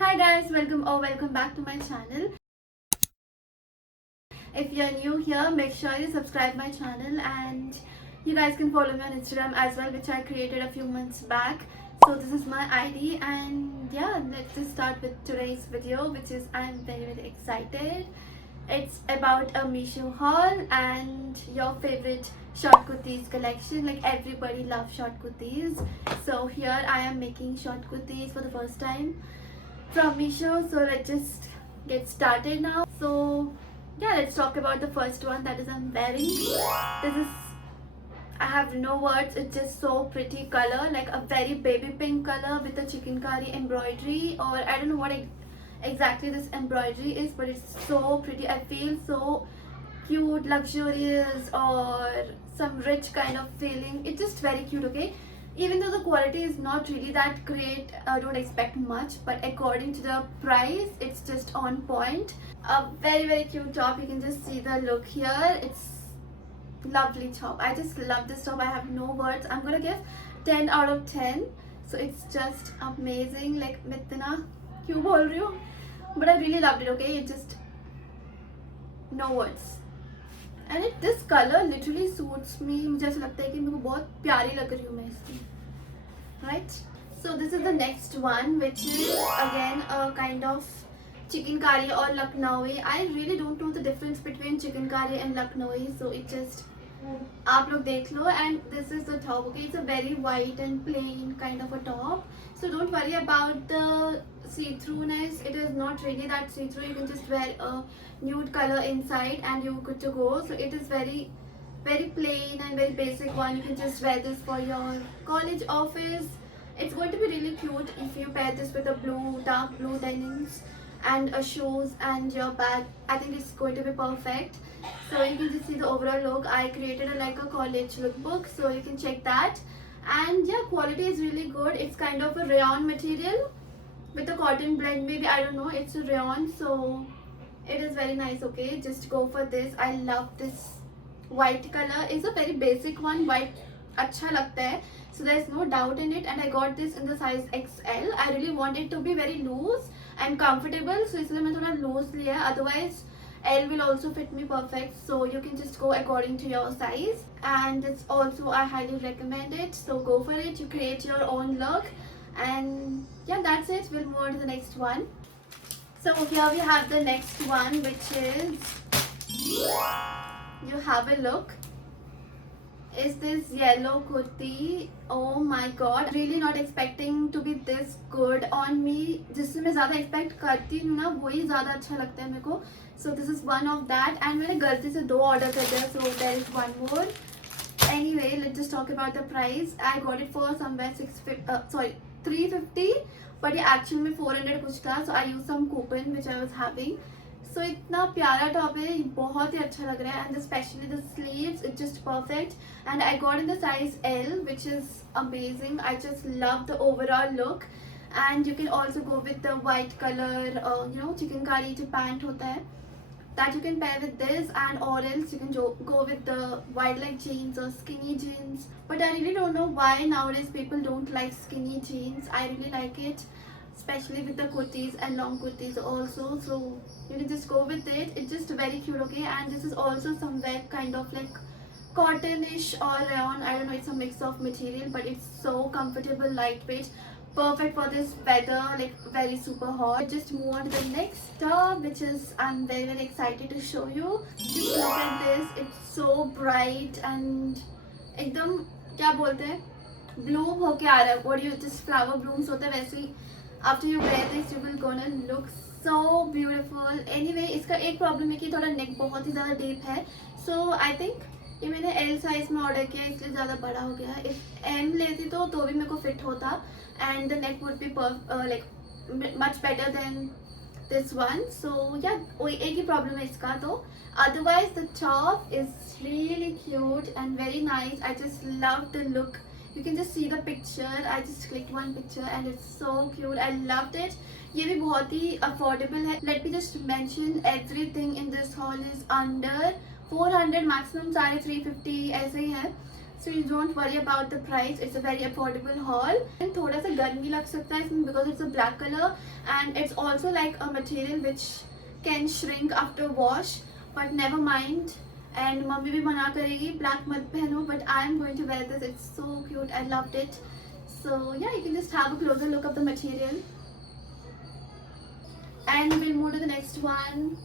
Hi guys, welcome back to my channel. If you're new here, make sure you subscribe my channel, and you guys can follow me on Instagram as well, which I created a few months back. So this is my ID, and yeah, let's just start with today's video, which is I'm very excited. It's about a Meesho haul and your favorite short kurtis collection. Like everybody loves short kurtis, so here I am making short kurtis for the first time from Meesho. So let's just get started now. So yeah, let's talk about the first one, that is I'm wearing. This is, I have no words, it's just so pretty color, like a very baby pink color with a chikankari embroidery, or I don't know what exactly this embroidery is, but it's so pretty. I feel so cute, luxurious, or some rich kind of feeling. It's just very cute, okay? Even though the quality is not really that great, don't expect much, but according to the price, it's just on point. A very cute top. You can just see the look here. It's lovely top. I just love this top. I have no words. I'm gonna give 10 out of 10. So it's just amazing. Like मैं इतना क्यों बोल रही हूँ, but I really loved it, okay? It just no words. And this color literally suits me. मुझे ऐसा लगता है कि मेरे को बहुत प्यारी लग रही हूँ मैं इसमें, right? So this is the next one, which is again a kind of chikankari or Lucknowi. I really don't know the difference between chikankari and Lucknowi, so it just आप लोग देख लो. And this is the top, okay? It's a very white and plain kind of a top, so don't worry about the see-throughness. It is not really that see-through. You can just wear a nude color inside and you're good to go. So it is very plain and very basic one. You can just wear this for your college office. It's going to be really cute if you pair this with a dark blue denims and a shoes and your bag. I think it's going to be perfect. So you can just see the overall look. I created like a college lookbook, so you can check that. And yeah, quality is really good. It's kind of a rayon material with a cotton blend, maybe, I don't know. It's a rayon, so it is very nice, okay? Just go for this. I love this white color. It's a very basic one. White अच्छा लगता है, so there's no doubt in it. And I got this in the size XL. I really want it to be very loose and comfortable, so इसलिए मैं थोड़ा loose लिया. Otherwise L will also fit me perfect, so you can just go according to your size. And it's also, I highly recommend it, so go for it. You create your own look. And yeah, that's it. We'll move on to the next one. So here we have the next one, which is, you have a look, is this yellow kurti. Oh my god, really not expecting to be this good on me. जिससे मैं ज़्यादा expect करती हूँ ना, वही ज़्यादा अच्छा लगता है मेरे को. So this is one of that. And मैंने गलती से 2 order कर दिया, so there is one more. Anyway, let's just talk about the price. I got it for somewhere 350, but ये actually में 400 कुछ था. So I used some coupon which I was having. So इतना प्यारा टॉप है, बहुत ही अच्छा लग रहा है. And especially the sleeves, it's just perfect. And I got in the size L, which is amazing. I just love the overall look. And you can also go with the white color, chikankari जो pant होता है, that you can pair with this. And or else you can go with the wide leg jeans or skinny jeans. But I really don't know why nowadays people don't like skinny jeans. I really like it, especially with the kurtis and long kurtis also. So you can just go with it. It's just very cute, okay? And this is also somewhere kind of like cottonish or rayon. I don't know, it's a mix of material, but it's so comfortable, lightweight, perfect for this weather, like very super hot. Just move on to the next top, which is, I'm very excited to show you. Just look at this. It's so bright and एकदम क्या बोलते हैं, bloom होके आ रहा है. What you just flower blooms होता है वैसे ही. After you wear this, you will gonna look so beautiful. Anyway, इसका एक प्रॉब्लम है कि थोड़ा नेक बहुत ही ज़्यादा डीप है. So I think ये मैंने L साइज में ऑर्डर किया, इसलिए ज़्यादा बड़ा हो गया. If M लेती तो भी मेरे को फिट होता, and the neck would be like much better than this one. So yeah, वही एक ही प्रॉब्लम है इसका. तो otherwise the top is really cute and very nice. I just love the look. You can just see the picture. I just clicked one picture and it's so cute. I loved it. ये भी बहुत ही affordable है. Let me just mention, everything in this haul is under 400, maximum साढ़े 350 ऐसे ही है. so you don't worry about the price. It's a very affordable haul. And थोड़ा सा गर्मी लग सकता है इसमें because it's a black color and it's also like a material which can shrink after wash, but never mind. And mummy भी मना करेगी black मत पहनो, but I am going to wear this. It's so cute. I loved it. So yeah, you can just have a closer look of the material. And we'll move to the next one.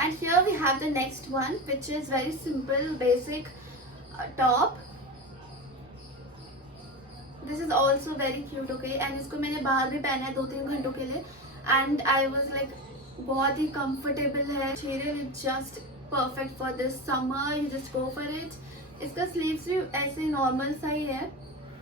And here we have the next one, which is very simple, basic top. This is also very cute, okay? And इसको मैंने बाहर भी पहना है 2-3 घंटों के लिए. And I was like, बहुत ही comfortable है. Material is just perfect for this summer. You just go for it. इसका sleeves भी ऐसे normal सा ही है.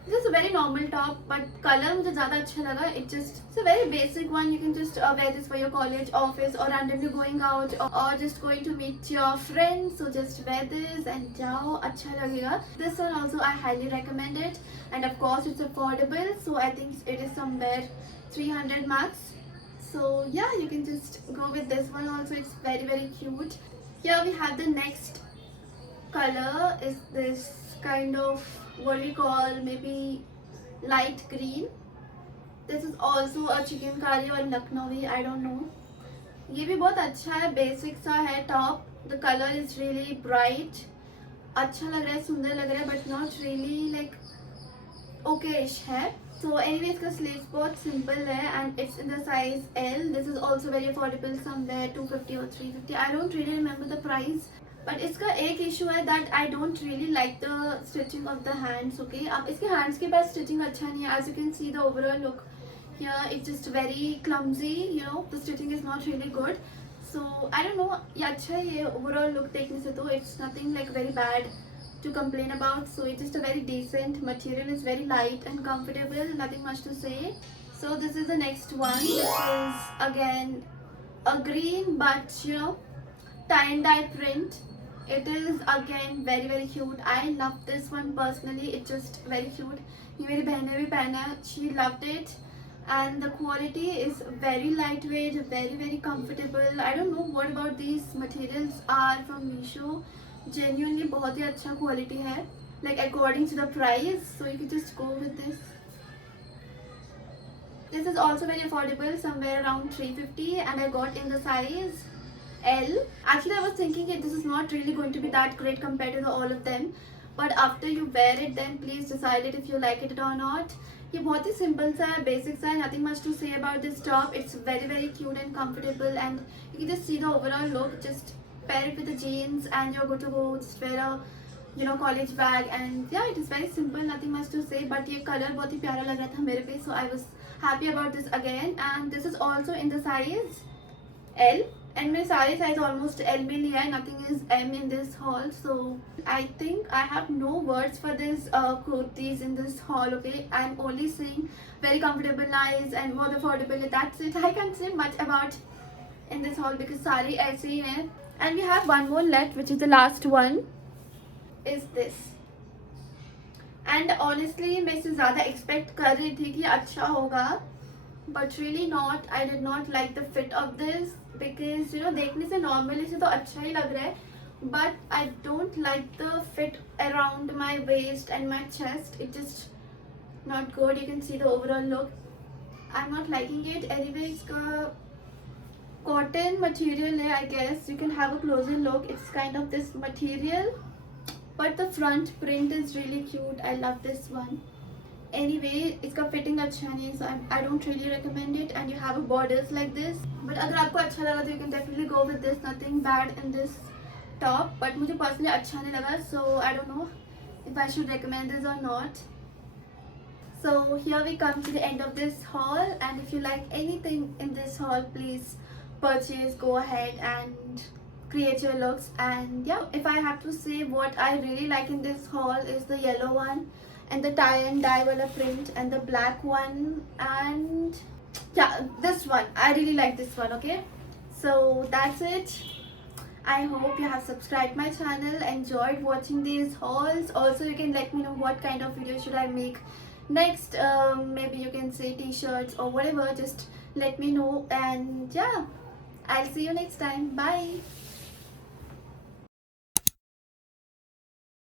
Just a very normal top, but color मुझे ज़्यादा अच्छा लगा. It's a very basic one. You can just wear this for your college, office, or randomly going out, or just going to meet your friends. So just wear this and जाओ, अच्छा लगेगा. This one also I highly recommend it, and of course it's affordable. So I think it is somewhere 300 max. So yeah, you can just go with this one also. It's very cute. Here we have the next color. Is this kind of what we call maybe light green. This is also a chickनकारी or Lucknowi, I don't know. ये भी बहुत अच्छा है, basic सा है top. The color is really bright. अच्छा लग रहा है, सुंदर लग रहा है, but not really like okay-ish है. So anyway, इसका sleeves बहुत simple है and it's in the size L. This is also very affordable, somewhere 250 or 350. I don't really remember the price. But इसका एक इशू है that I don't really like the stitching of the hands. Okay, अब इसके hands के पास stitching अच्छा नहीं है. As you can see the overall look here, it's just very clumsy, you know, the stitching is not really good. So I don't know, ये अच्छा है ये ओवरऑल लुक देखने से, तो it's nothing like very bad to complain about. So it's just a very decent material. Is very light and comfortable, nothing much to say. So this is the next one, which is again a green, but you know, tie and dye print. It is again very cute. I love this one personally. It's just very cute. ये मेरी बहने भी पहना है. She loved it, and the quality is very lightweight, very comfortable. I don't know what about these materials are from Meesho. Genuinely बहुत ही अच्छा quality है. Like according to the price, so you can just go with this. This is also very affordable, somewhere around 350, and I got in the size L. Actually, I was thinking that this is not really going to be that great compared to all of them, but after you wear it, then please decide it if you like it or not. ये बहुत ही simple सा है, basic सा है, nothing much to say about this top. It's very cute and comfortable, and you can just see the overall look. Just pair it with the jeans, and you're good to go. Just wear a, you know, college bag, and yeah, it is very simple, nothing much to say. But ये color बहुत ही प्यारा लग रहा था मेरे पे, so I was happy about this again. And this is also in the size L. And my सारे size almost L में लिया है, nothing is M in this haul. So I think I have no words for this kurtis in this haul. Okay, I'm only saying very comfortable, nice, and more affordable. That's it. I can't say much about in this haul because सारे ऐसे ही हैं. And we have one more left, which is the last one. Is this. And honestly, मैं इससे ज़्यादा expect कर रही थी कि अच्छा होगा. But really not. I did not like the fit of this because you know, देखने से normally से तो अच्छा ही लग रहा है, but I don't like the fit around my waist and my chest. It just not good. You can see the overall look. I'm not liking it. Anyway, इसका cotton material है, I guess. You can have a closer look. It's kind of this material, but the front print is really cute. I love this one. Anyway, इसका fitting अच्छा नहीं है, so I don't really recommend it. And you have borders like this. But अगर आपको अच्छा लगा तो you can definitely go with this. Nothing bad in this top. But मुझे personally अच्छा नहीं लगा, so I don't know if I should recommend this or not. So here we come to the end of this haul. And if you like anything in this haul, please purchase. Go ahead and create your looks. And yeah, if I have to say what I really like in this haul is the yellow one, and the tie and dye wala print, and the black one, and yeah, this one. I really like this one. Okay, so that's it. I hope you have subscribed my channel, enjoyed watching these hauls. Also, you can let me know what kind of video should I make next. Maybe you can say t-shirts or whatever. Just let me know. And yeah, I'll see you next time. Bye.